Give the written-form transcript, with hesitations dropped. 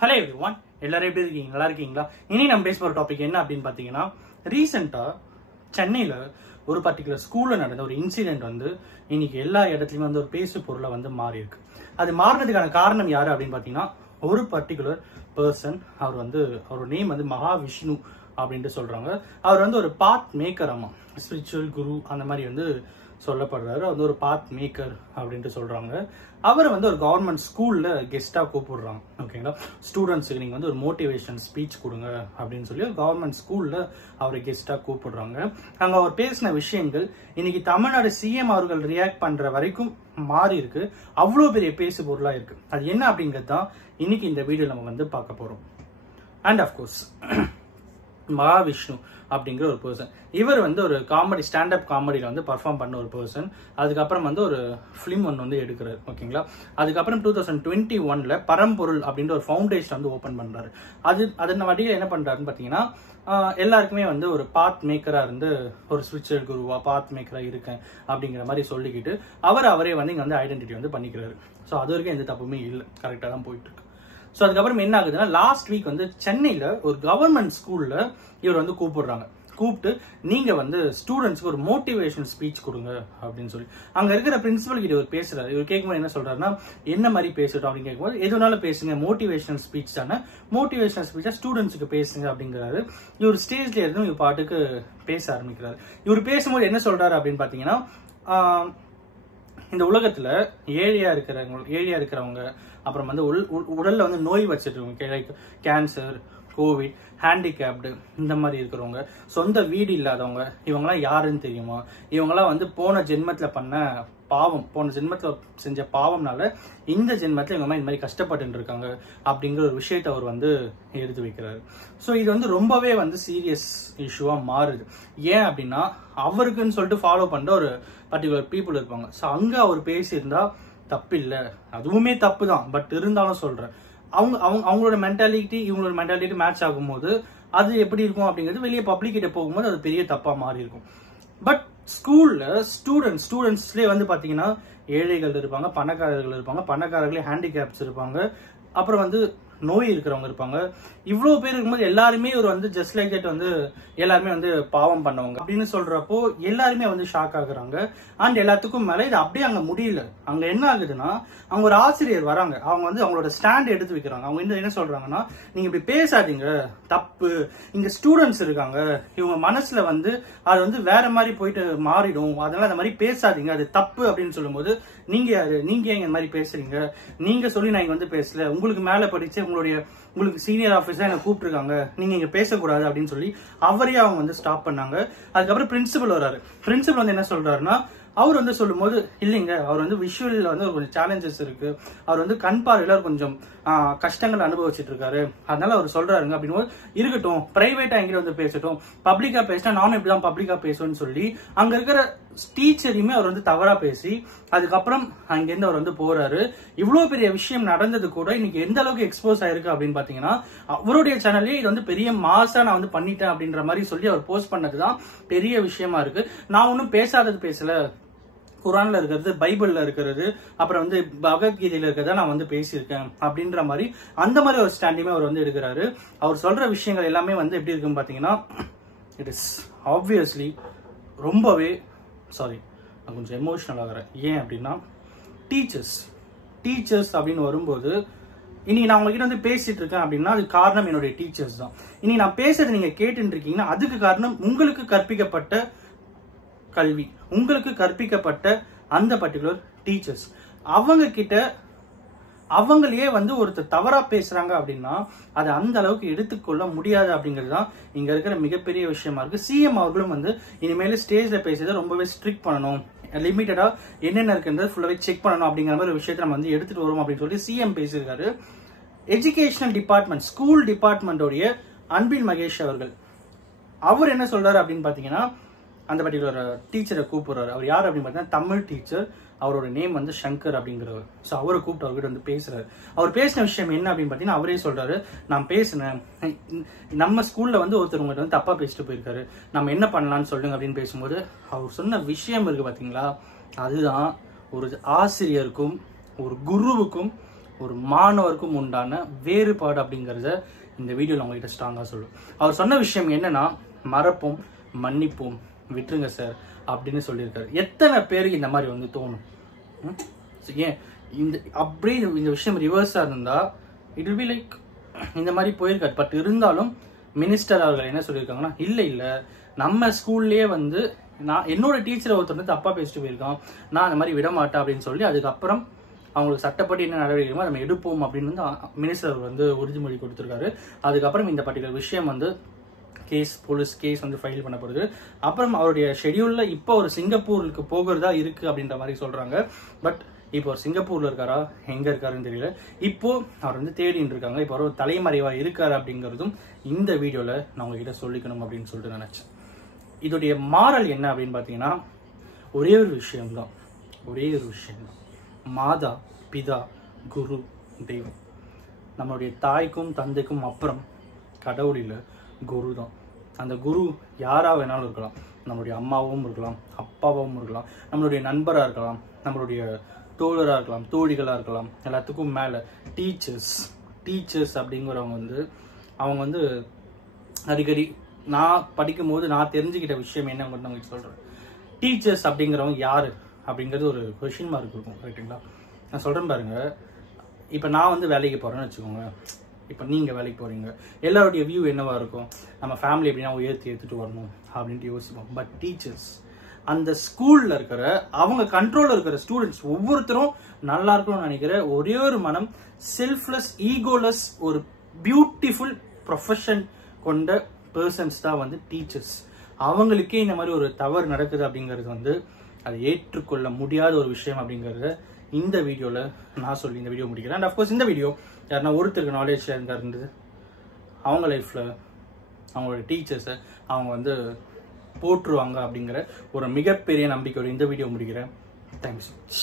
Hello everyone, எல்லாரும் எப்படி இருக்கீங்க? நல்லா இருக்கீங்களா? இனி நம்ம பேச போற டாபிக் என்ன அப்படின்னு பாத்தீங்கன்னா, ரீசெண்டா சென்னையில ஒரு பர்டிகுலர் ஸ்கூல்ல நடந்த ஒரு இன்சிடென்ட் வந்து இன்னைக்கு எல்லா இடத்துலயுமே வந்து ஒரு பேசு பொருளை வந்து மாறி இருக்கு. அது மாறினதுக்கான காரணம் யாரு அப்படின்னு பாத்தீங்கன்னா, ஒரு பர்டிகுலர் பர்சன். அவரோட நேம் வந்து மகாவிஷ்ணு அப்படின்ட்டு சொல்றாங்க. அவர் வந்து ஒரு பாத் மேக்கர், ஆமா, ஸ்பிரிச்சுவல் குரு அந்த மாதிரி வந்து சொல்லப்படுறாரு. வந்து ஒரு பாத் மேக்கர் அப்படின்ட்டு சொல்றாங்க. அவர் வந்து ஒரு கவர்மெண்ட் ஸ்கூல்ல கெஸ்டா கூப்பிடுறாங்க. ஓகேங்களா, ஸ்டூடெண்ட்ஸுக்கு நீங்க வந்து ஒரு மோட்டிவேஷன் ஸ்பீச் கொடுங்க அப்படின்னு சொல்லி கவர்மெண்ட் ஸ்கூல்ல அவரை கெஸ்டா கூப்பிடுறாங்க. அங்க அவர் பேசின விஷயங்கள் இன்னைக்கு தமிழ்நாடு சிஎம் அவர்கள் ரியாக்ட் பண்ற வரைக்கும் மாறி இருக்கு. அவ்வளவு பெரிய பேசு பொருளா இருக்கு. அது என்ன அப்படிங்கிறது தான் இன்னைக்கு இந்த வீடியோ நம்ம வந்து பார்க்க போறோம். அண்ட் ஆஃப்கோர்ஸ் மகாவிஷ்ணு அப்படிங்கிற ஒரு பர்சன். இவர் வந்து ஒரு காமெடி, ஸ்டாண்டப் காமெடியில வந்து பர்ஃபார்ம் பண்ண ஒரு பர்சன். அதுக்கப்புறம் வந்து ஒரு ஃபிலிம் ஒன்று வந்து எடுக்கிறாரு. ஓகேங்களா, அதுக்கப்புறம் 2021 பரம்பொருள் அப்படின்ற ஒரு ஃபவுண்டேஷன் வந்து ஓபன் பண்றாரு. அதன் வழியில் என்ன பண்றாருன்னு பாத்தீங்கன்னா, எல்லாருக்குமே வந்து ஒரு பாத் மேக்கரா இருந்து ஒரு ஸ்பிரிச்சுவல் குருவா பாத் மேக்கரா இருக்கேன் அப்படிங்கிற மாதிரி சொல்லிக்கிட்டு அவரே வந்து இங்க வந்து ஐடென்டிட்டி வந்து பண்ணிக்கிறாரு. ஸோ அது வரைக்கும் எந்த தப்புமே இல்லை, கரெக்டா தான் போயிட்டு இருக்கு. ஸோ அதுக்கப்புறம் என்ன ஆகுதுன்னா, லாஸ்ட் வீக் வந்து சென்னையில ஒரு கவர்மெண்ட் ஸ்கூல்ல இவர் வந்து கூப்பிட்டு நீங்க வந்து ஸ்டூடெண்ட்ஸ்க்கு ஒரு மோட்டிவேஷன் ஸ்பீச் கொடுங்க அப்படின்னு சொல்லி அங்க இருக்கிற பிரின்சிபல் கிட்ட இவர் பேசுறாரு. இவர் கேட்கும்போது என்ன சொல்றாருன்னா, என்ன மாதிரி பேசட்டும் அப்படின்னு கேட்கும்போது, எதுனாலும் பேசுங்க, மோட்டிவேஷனல் ஸ்பீச் தானே, மோட்டிவேஷனல் ஸ்பீச்சா ஸ்டூடெண்ட்ஸுக்கு பேசுங்க அப்படிங்கிறாரு. இவர் ஸ்டேஜ்ல இருந்து இவர் பாட்டுக்கு பேச ஆரம்பிக்கிறாரு. இவர் பேசும்போது என்ன சொல்றாரு அப்படின்னு பாத்தீங்கன்னா, இந்த உலகத்துல ஏழையா இருக்கிறவங்க, அப்புறம் வந்து உடல்ல வந்து நோய் வச்சிருக்கவங்க, லைக் கேன்சர், கோவிட், ஹேண்டிகேப்டு, இந்த மாதிரி இருக்கிறவங்க, சொந்த வீடு இல்லாதவங்க, இவங்கெல்லாம் யாருன்னு தெரியுமா? இவங்கெல்லாம் வந்து போன ஜென்மத்துல செஞ்ச பாவம்னால இந்த ஜென்மத்துல இவங்க இந்த மாதிரி கஷ்டப்பட்டு இருக்காங்க அப்படிங்கிற ஒரு விஷயத்தை அவர் வந்து எடுத்து வைக்கிறாரு. ஸோ இது வந்து ரொம்பவே வந்து சீரியஸ் இஷ்யூவா மாறுது. ஏன் அப்படின்னா, அவருக்குன்னு சொல்லிட்டு ஃபாலோ பண்ற ஒரு பர்டிகுலர் பீப்புள் இருப்பாங்க. ஸோ அங்க அவர் பேசியிருந்தா தப்பு இல்லை, அதுவுமே தப்பு தான். பட் இருந்தாலும் சொல்றேன், அவங்களோட மென்டாலிட்டி இவங்களோட மென்டாலிட்டி மேட்ச் ஆகும்போது அது எப்படி இருக்கும் அப்படிங்கிறது வெளியே பப்ளிக் கிட்ட போகும்போது அது பெரிய தப்பா மாறி இருக்கும். பட் ஸ்கூல்ல ஸ்டூடெண்ட்ஸ்லேயே வந்து பாத்தீங்கன்னா ஏழைகள் இருப்பாங்க, பணக்காரர்கள் இருப்பாங்க, பணக்காரர்களே ஹேண்டிகேப்ஸ் இருப்பாங்க, அப்புறம் வந்து நோய் இருக்கிறவங்க இருப்பாங்க. இவ்வளவு பேர் இருக்கும்போது எல்லாருமே ஒரு வந்து ஜஸ்ட் லைக் தட் வந்து எல்லாருமே வந்து பாவம் பண்ணவங்க அப்படின்னு சொல்றப்போ எல்லாருமே வந்து ஷாக் ஆகுறாங்க. அண்ட் எல்லாத்துக்கும் மேல இது அப்படியே அங்க முடியல. அங்க என்ன ஆகுதுன்னா, அவங்க ஒரு ஆசிரியர் வராங்க, அவங்க வந்து அவங்களோட ஸ்டாண்ட் எடுத்து வைக்கிறாங்க. அவங்க என்ன சொல்றாங்கன்னா, நீங்க இப்படி பேசாதீங்க, தப்பு, இங்க ஸ்டூடெண்ட்ஸ் இருக்காங்க, இவங்க மனசுல வந்து அது வந்து வேற மாதிரி போயிட்டு மாறிடும், அதனால அந்த மாதிரி பேசாதீங்க, அது தப்பு அப்படின்னு சொல்லும்போது, நீங்க யாரு, நீங்க எங்க இந்த மாதிரி பேசுறீங்க, நீங்க சொல்லி நான் இங்க வந்து பேசல, உங்களுக்கு மேல படிச்சு உங்களுக்கு சீனியர் ஆபீஸா என்ன கூப்பிட்டுருக்காங்க, நீங்க இங்க பேசக்கூடாது அப்படின்னு சொல்லி அவரையே அவங்க வந்து ஸ்டாப் பண்ணாங்க. அதுக்கப்புறம் பிரின்சிபல் வராரு. பிரின்சிபல் வந்து என்ன சொல்றாருன்னா, அவர் வந்து சொல்லும் போது, இல்லைங்க, அவர் வந்து விஷுவல்ல வந்து கொஞ்சம் சேலஞ்சஸ் இருக்கு, அவர் வந்து கண் பார்வையில கொஞ்சம் கஷ்டங்கள் அனுபவிச்சுட்டு இருக்காரு, அதனால அவர் சொல்றாருங்க அப்படின்னு. இருக்கட்டும், பிரைவேட்டா எங்கிட்ட வந்து பேசட்டும், பப்ளிக்கா பேசினா நானும் இப்படிதான் பப்ளிக்கா பேசுவேன்னு சொல்லி அங்க இருக்கிற டீச்சரையுமே அவர் வந்து தவறா பேசி அதுக்கப்புறம் அங்கிருந்து அவர் வந்து போறாரு. இவ்வளவு பெரிய விஷயம் நடந்தது கூட இன்னைக்கு எந்த அளவுக்கு எக்ஸ்போஸ் ஆயிருக்கு அப்படின்னு பாத்தீங்கன்னா, அவருடைய சேனல்லே இது வந்து பெரிய மாசா நான் வந்து பண்ணிட்டேன் அப்படின்ற மாதிரி சொல்லி அவர் போஸ்ட் பண்ணதுதான் பெரிய விஷயமா இருக்கு. நான் ஒன்னும் பேசல, குரான்ல இருக்கிறது, பைபிள்ல இருக்கிறது, அப்புறம் வந்து பகவத்கீதையில இருக்கிறத நான் வந்து பேசியிருக்கேன் அப்படின்ற மாதிரி அந்த மாதிரி ஒரு ஸ்டாண்டியுமே அவர் வந்து எடுக்கிறாரு. அவர் சொல்ற விஷயங்கள் எல்லாமே வந்து எப்படி இருக்குன்னு பாத்தீங்கன்னா, இட் இஸ் ஆப்வியஸ்லி ரொம்பவே நான் கொஞ்சம் எமோஷனல் ஆகிறேன். ஏன் அப்படின்னா, டீச்சர்ஸ் அப்படின்னு வரும்போது, இன்னைக்கு நான் உங்ககிட்ட வந்து பேசிட்டு இருக்கேன் அப்படின்னா அது காரணம் என்னுடைய டீச்சர்ஸ் தான். இனி நான் பேசுறது நீங்க கேட்டு இருக்கீங்கன்னா அதுக்கு காரணம் உங்களுக்கு கற்பிக்கப்பட்ட கல்வி, உங்களுக்கு கற்பிக்கப்பட்ட அந்த பர்டிகுலர் டீச்சர்ஸ். அவங்க கிட்ட அவங்களையே வந்து ஒருத்தர் தவறா பேசுறாங்க அப்படின்னா அதை அந்த அளவுக்கு எடுத்துக்கொள்ள முடியாது அப்படிங்கிறது தான் இங்க இருக்கிற மிகப்பெரிய விஷயமா இருக்கு. சிஎம் அவர்களும் வந்து இனிமேல ஸ்டேஜ்ல பேசுறதை ரொம்பவே ஸ்ட்ரிக்ட் பண்ணணும், லிமிட்டடா என்னென்ன இருக்குன்றது ஃபுல்லாவே செக் பண்ணணும் அப்படிங்கிற மாதிரி ஒரு விஷயத்தை நம்ம வந்து எடுத்துட்டு வரும் அப்படின்னு சொல்லி சிஎம் பேசியிருக்காரு. Educational department, school டிபார்ட்மெண்டோடைய Anbil Mahesh அவர்கள், அவர் என்ன சொல்றாரு அப்படின்னு பாத்தீங்கன்னா, அந்த பர்டிகுலர் டீச்சரை கூப்பிடுறாரு. அவர் யார் அப்படின்னு பார்த்தீங்கன்னா தமிழ் டீச்சர், அவரோட நேம் வந்து சங்கர் அப்படிங்கிறவர். ஸோ அவரை கூப்பிட்டு அவர்கிட்ட வந்து பேசுறாரு. அவர் பேசின விஷயம் என்ன அப்படின்னு பார்த்தீங்கன்னா, அவரே சொல்றாரு, நான் பேசினேன், நம்ம ஸ்கூல்ல வந்து ஒருத்தர் உங்கள்கிட்ட வந்து தப்பா பேசிட்டு போயிருக்காரு, நம்ம என்ன பண்ணலாம்னு சொல்லுங்க அப்படின்னு பேசும்போது அவர் சொன்ன விஷயம் இருக்கு பாத்தீங்களா, அதுதான் ஒரு ஆசிரியருக்கும் ஒரு குருவுக்கும் ஒரு மாணவருக்கும் உண்டான வேறுபாடு அப்படிங்கிறத இந்த வீடியோவில் உங்ககிட்ட ஸ்ட்ராங்காக சொல்லும். அவர் சொன்ன விஷயம் என்னன்னா, மறப்போம், மன்னிப்போம், விட்டுருங்க சார் அப்படின்னு சொல்லியிருக்காரு. எத்தனை பேருக்கு இந்த மாதிரி வந்து தோணும்? ஏன் இந்த அப்படியே இந்த விஷயம் ரிவர்ஸாக இருந்தா இட் வில் பி லைக் இந்த மாதிரி போயிருக்காரு. பட் இருந்தாலும் மினிஸ்டர் அவர்கள் என்ன சொல்லியிருக்காங்கன்னா, இல்லை நம்ம ஸ்கூல்லேயே வந்து நான் என்னோட டீச்சரை ஒருத்தர் வந்து தப்பா பேசிட்டு போயிருக்கான், நான் அந்த மாதிரி விட மாட்டேன் அப்படின்னு சொல்லி அதுக்கப்புறம் அவங்களுக்கு சட்டப்படி என்ன நடவடிக்கைமோ நம்ம எடுப்போம் அப்படின்னு வந்து மினிஸ்டர் வந்து உறுதிமொழி கொடுத்துருக்காரு. அதுக்கப்புறம் இந்த பர்டிகுலர் விஷயம் வந்து போலீஸ் கேஸ் வந்து ஃபைல் பண்ணப்படுது. அப்புறம் அவருடைய ஷெடியூல்ல இப்போ ஒரு சிங்கப்பூருக்கு போகிறதா இருக்கு அப்படின்ற மாதிரி சொல்றாங்க. பட் இப்போ ஒரு சிங்கப்பூர்ல இருக்காரா, எங்க இருக்காருன்னு தெரியல. இப்போ அவர் வந்து தேடிட்டு இருக்காங்க. இப்போ அவர் தலைமறைவா இருக்காரு அப்படிங்கிறதும் இந்த வீடியோல நான் உங்ககிட்ட சொல்லிக்கணும் அப்படின்னு சொல்லிட்டு நினைச்சேன். இதோடைய மாரல் என்ன அப்படின்னு பாத்தீங்கன்னா, ஒரே ஒரு விஷயம்தான். மாதா, பிதா, குரு, தெய்வம். நம்மளுடைய தாய்க்கும் தந்தைக்கும் அப்புறம் கடவுள் இல்ல, குரு தான். அந்த குரு யாரா வேணாலும் இருக்கலாம். நம்மளுடைய அம்மாவும் இருக்கலாம், அப்பாவும் இருக்கலாம், நம்மளுடைய நண்பரா இருக்கலாம், நம்மளுடைய தோழரா இருக்கலாம், தோழிகளா இருக்கலாம். எல்லாத்துக்கும் மேல டீச்சர்ஸ் அப்படிங்கிறவங்க அவங்க வந்து அடிக்கடி நான் படிக்கும் போது நான் தெரிஞ்சுக்கிட்ட விஷயம் என்ன உங்களுக்கு சொல்றேன். டீச்சர்ஸ் அப்படிங்கிறவங்க யாரு அப்படிங்கிறது ஒரு கொஸ்டின் மார்க் இருக்கும். ரைட்டுங்களா? நான் சொல்றேன் பாருங்க. இப்ப நான் வந்து வேலைக்கு போறேன்னு வச்சுக்கோங்க. இப்ப நீங்க வேலைக்கு போறீங்க, எல்லாருடைய வியூ என்னவா இருக்கும்? நம்ம ஃபேமிலி எப்படின்னா ஏற்றிட்டு வரணும் அப்படின்ட்டு யோசிப்போம். பட் டீச்சர்ஸ், அந்த ஸ்கூல்ல இருக்கிற அவங்க கண்ட்ரோல்ல இருக்கிற ஸ்டூடெண்ட்ஸ் ஒவ்வொருத்தரும் நல்லா இருக்கணும்னு நினைக்கிற ஒரே ஒரு மனம், செல்ஃப்லெஸ், ஈகோலெஸ், ஒரு பியூட்டிஃபுல் ப்ரொஃபஷன் கொண்ட பர்சன்ஸ் தான் வந்து டீச்சர்ஸ். அவங்களுக்கே இந்த மாதிரி ஒரு தவறு நடக்குது அப்படிங்கிறது வந்து அதை ஏற்றுக்கொள்ள முடியாத ஒரு விஷயம் அப்படிங்கறத இந்த வீடியோல நான் சொல்லி இந்த வீடியோ முடிக்கிறேன். அண்ட் அஃப்கோர்ஸ் இந்த வீடியோ யாருன்னா ஒருத்தருக்கு நாலேஜ் இருந்தது, அவங்க லைஃப்ல அவங்களோட டீச்சர்ஸை அவங்க வந்து போற்றுவாங்க அப்படிங்கிற ஒரு மிகப்பெரிய நம்பிக்கையோட இந்த வீடியோ முடிக்கிறேன். Thank you so much.